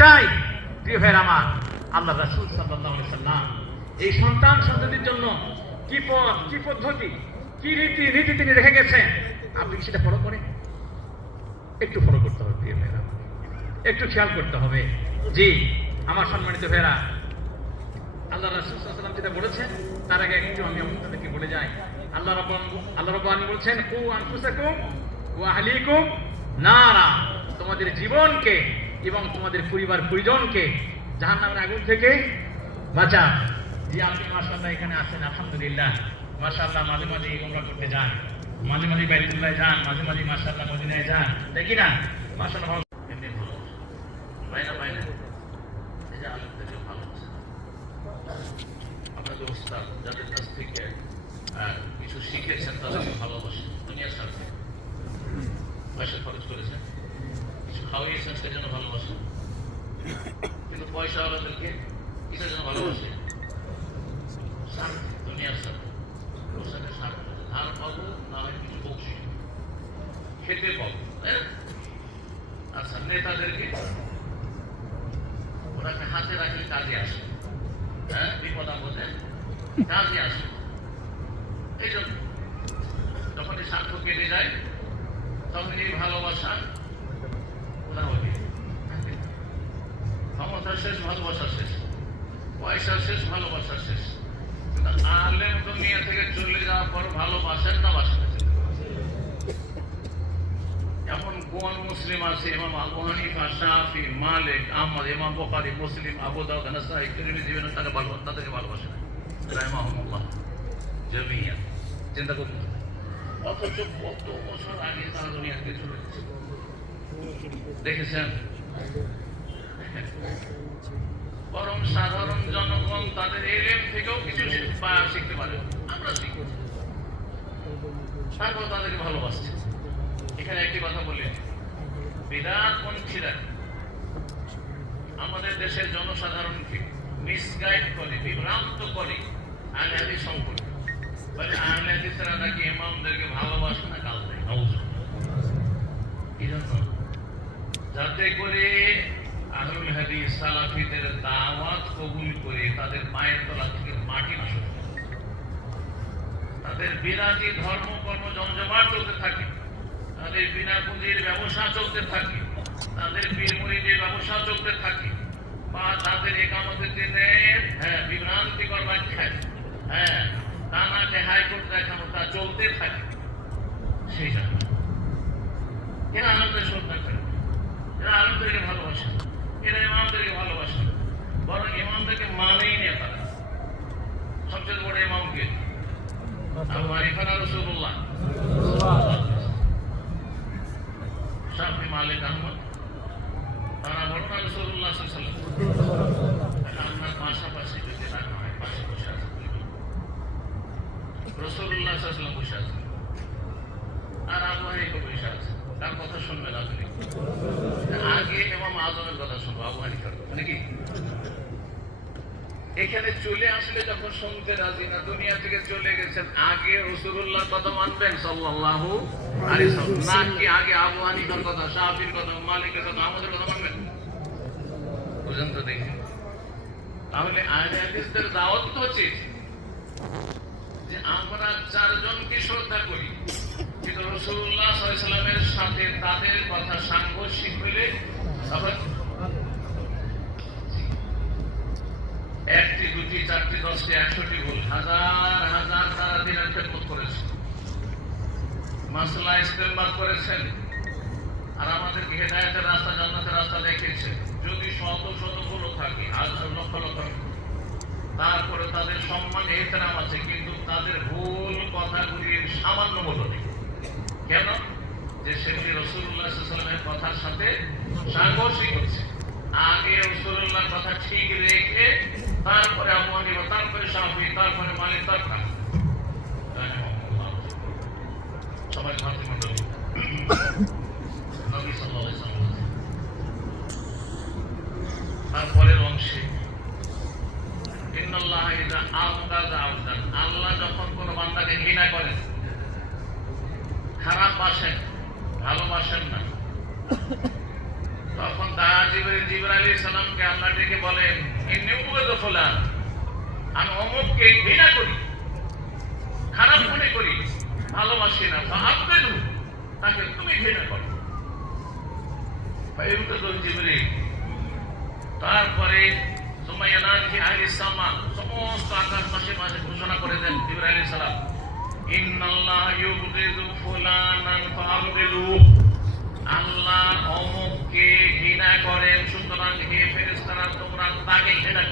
চাই প্রিয় ভাইয়ের আমার, আল্লাহ রাসূল সাল্লাল্লাহু আলাইহি সাল্লাম এই সন্তান সন্ততির জন্য কি পথ, কি পদ্ধতি, কি রীতি তিনি রেখে গেছেন, আপনি কি সেটা ফলো করেন? একটু ফলো করতে হবে প্রিয় ভাইয়েরা, একটু খেয়াল করতে হবে। জি আমার সম্মানিত ভাইয়েরা, আল্লাহ রাসূল সাল্লাল্লাহু আলাইহি সাল্লাম যেটা বলেছেন তার আগে একটু আমি আপনাদেরকে বলে যাই। আল্লাহ রাব্বুল আলামিন বলেছেন, কু আনফুসাকুম ওয়া আহলিকুম নারা, তোমাদের জীবনকে এবং তোমাদের পরিবার পরিজনকে জাহান্নামের আগুন থেকে বাঁচা। জি আপনি মাশাআল্লাহ এখানে আছেন, আলহামদুলিল্লাহ মাশাআল্লাহ, মাঝে মাঝে উমরা করতে যান, মাঝে মাঝে বাইতুল্লাহ যান, মাঝে মাঝে মাশাআল্লাহ মদিনায় যান, দেখি না মাশাআল্লাহ এমনি ভালো বাইরে বাইরে এই যে আলেম থেকে ভালো আপনাদের ওস্তাদ যাদের কাছ থেকে কিছু শিখেছেন তাদেরকে ভালোবাসেন, দুনিয়ার স্বার্থে পয়সা খরচ করেছেন, কিছু খাওয়াইয়েছেন সেজন্য ভালোবাসেন, কিন্তু পয়সা ওনাদেরকে কিসের জন্য ভালোবাসে? স্বার্থে, দুনিয়ার স্বার্থে, ওর স্বার্থ ধার পাবো, না হয় কিছু বকশি খেতে পাবো। আচ্ছা নেতাদেরকে ওনাকে হাতে রাখলে কাজে আসে, হ্যাঁ বিপদ আপদে কাজে আসে, এই জন্য যখন এই স্বার্থ কেটে যায় তখন এই ভালোবাসা ওরা হবে। ক্ষমতা শেষ, ভালোবাসা শেষ, পয়সা শেষ, ভালোবাসা শেষ। আলেম দুনিয়া থেকে চলে যাওয়ার পর ভালোবাসেন না বাসেন? এখন কোন মুসলিম আছে? ইমাম আবু হানিফা, শাফি, মালিক, আহমদ, ইমাম বুখারী, মুসলিম, আবু দাউদ, নাসাঈ, তিরমিজি তাদেরকে ভালোবাসেন রাহিমাহুমুল্লাহ জামিয়া। চিন্তা করুন, অথচ কত বছর আগে তারা দুনিয়া থেকে চলে গেছে, দেখেছেন? বরং সাধারণ জনগণ তাদের এলেম থেকেও কিছু শিখতে পারে, আমরা শিখি, তারপর তাদেরকে ভালোবাসছে। এখানে একটি কথা বলি, বিদআতপন্থীরা আমাদের দেশের জনসাধারণকে মিসগাইড করে, বিভ্রান্ত করে আহলে হাদিস সম্পর্কে। বলে আহলে হাদিসরা নাকি ইমামদেরকে ভালোবাসে না, গাল দেয়, এই জন্য যাতে করে আহলুল হাদিস সালাফিদের দাওয়াত কবুল করে তাদের পায়ের তলা থেকে মাটি না সরে, তাদের বিরাজি ধর্ম কর্ম জমজমাট চলতে থাকে, তাদের বিনা পুঁজির ব্যবসা চলতে থাকে, তাদের পীর মুরিদের ব্যবসা চলতে থাকে, বা তাদের একামতের দিনের বিভ্রান্তিকর ব্যাখ্যায় তানাকে হাইকোর্ট দেখানো তা চলতে থাকে। সেই জন্য এরা আনন্দের শ্রদ্ধা করে, এরা আনন্দকে ভালোবাসে, এরা ইমামদেরকে ভালোবাসে, বরং ইমামদেরকে মানেই না তারা। সবচেয়ে বড় ইমামকে আবু হানিফা না রাসূলুল্লাহ, শাফি, মালিক, আহমদ, তারা বড় না রাসূলুল্লাহ সাল্লাল্লাহু আলাইহি ওয়াসাল্লাম? আপনার পাশাপাশি যদি রাখা হয়, পাশে বসে আছে রাসূলুল্লাহ সাল্লাল্লাহু আলাইহি ওয়াসাল্লাম বসে আছে, আর আবু হানিফা বসে আছে, তার কথা শুনবেন আপনি? আগে ইমাম আযমের কথা শুনবো, আবু হানিফার কথা নাকি? এখানে চলে আসলে যখন শুনতে রাজি না, দুনিয়া থেকে চলে গেছেন, আগে রাসূলুল্লাহর কথা মানবেন সাল্লাল্লাহু আলাইহি ওয়াসাল্লাম, নাকি আগে আবু হানিফার কথা, শাফির কথা, মালিকের কথা, আহমদের কথা মানবেন? বুঝেন তো দেখি। তাহলে আহলে হাদিসদের দাওয়াত তো উচিত যে আমরা চারজনকে শ্রদ্ধা করি, কিন্তু রাসূলুল্লাহ সাল্লাল্লাহু আলাইহি ওয়াসাল্লামের সাথে তাদের কথা সাংঘর্ষিক হলে তখন একটি, দুটি, চারটি, 10টি, 100টি ভুল, হাজার হাজার তারা দিনের খেদমত করেছে, মাসলা ইস্তেমবাদ করেছেন, আর আমাদেরকে হেদায়েতের রাস্তা, জান্নাতের রাস্তা দেখিয়েছে। যদি শত শত ভুল থাকে, হাজার লক্ষ লক্ষ, তারপরে তাদের সম্মান এহতেরাম আছে, কিন্তু তাদের ভুল কথাগুলির সামান্য মূল্য নেই। কেন? যে সেগুলি রাসূলুল্লাহ সাল্লাল্লাহু আলাইহি ওয়াসাল্লামের কথার সাথে সাংঘর্ষিক হচ্ছে। আগে রাসূলুল্লাহর কথা ঠিক রেখে তারপরে আবু হানিফা, তারপরে শাফি, তারপরে মালিক, তারপরে সবাই ভাতৃমণ্ডলী নবী সাল্লাল্লাহু আলাইহি ওয়াসাল্লাম। তারপরের অংশে ইন্নাল্লাহা ইযা আবগাযা আবদান, আল্লাহ যখন কোন বান্দাকে ঘৃণা করেন, খারাপ বাসেন, ভালোবাসেন না, তখন দাজি জিবরাইল আলাইহিস সালামকে আল্লাহ ডেকে বলেন, ইন্নী উবগিযু ফুলান, আমি অমুককে ঘৃণা করি, খারাপ মনে করি, ভালোবাসি না। ফাআবগিদু, তাকে তুমি ঘৃণা করো। ফায়ুবগিযু জিবরিল। তারপরে সুমাইয়ানাজি আলাইহিস সালাম সমস্ত আকাশবাসীর মাঝে ঘোষণা করে দেন জিবরাইল আলাইহিস সালাম, ইন্নাল্লাহ ইউবগিযু ফুলানান ফাআবগিদু, আল্লাহ অমুককে ঘৃণা করেন, সুতরাং হে ফেরেশতারা তোমরা তাকে ঘৃণা